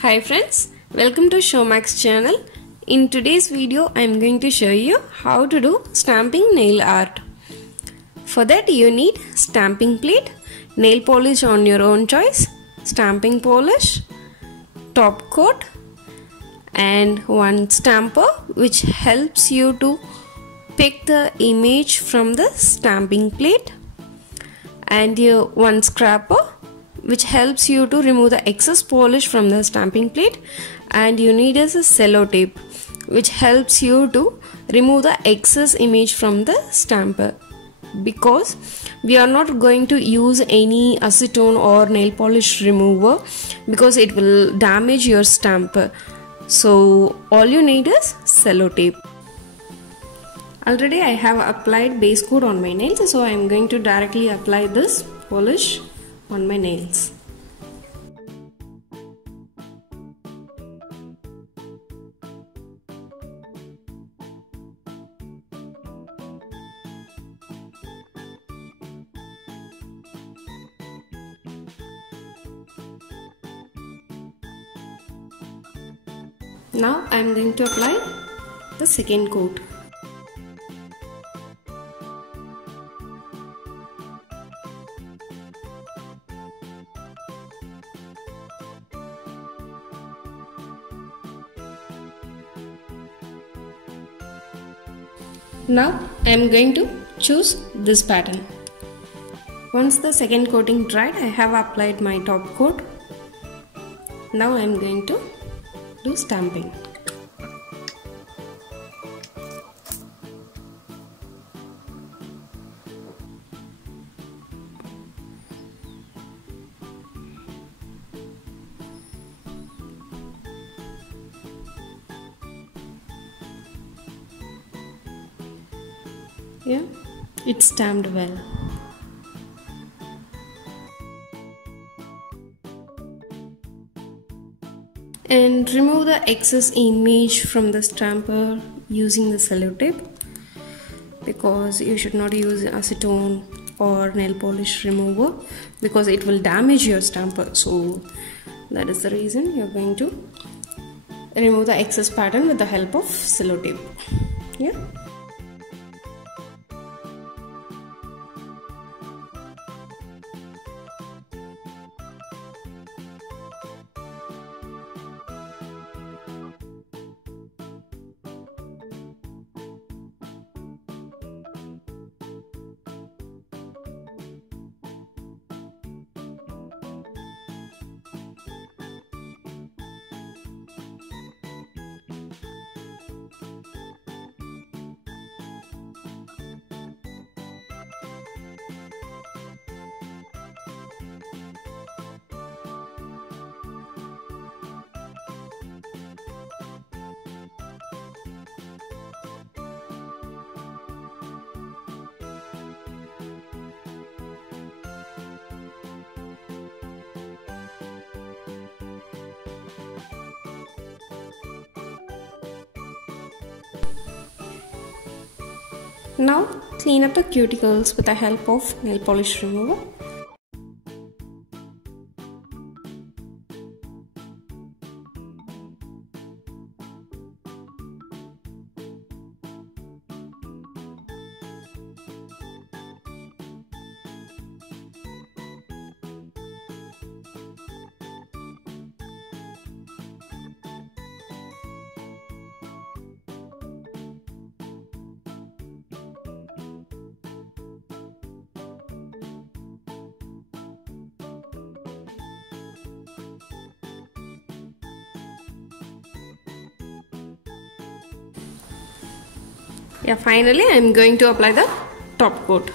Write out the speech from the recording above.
Hi friends, welcome to Shomax channel. In today's video I am going to show you how to do stamping nail art. For that you need stamping plate, nail polish on your own choice, stamping polish, top coat and one stamper which helps you to pick the image from the stamping plate, and one scraper which helps you to remove the excess polish from the stamping plate, and you need a cello tape which helps you to remove the excess image from the stamper, because we are not going to use any acetone or nail polish remover because it will damage your stamper. So all you need is cello tape. Already I have applied base coat on my nails, so I am going to directly apply this polish on my nails. Now I am going to apply the second coat. Now I am going to choose this pattern. Once the second coating dried, I have applied my top coat. Now I am going to do stamping. Yeah, it's stamped well. And remove the excess image from the stamper using the cello tape, because you should not use acetone or nail polish remover because it will damage your stamper. So that is the reason you are going to remove the excess pattern with the help of cello tape. Yeah. Now clean up the cuticles with the help of nail polish remover. Yeah, finally I am going to apply the top coat.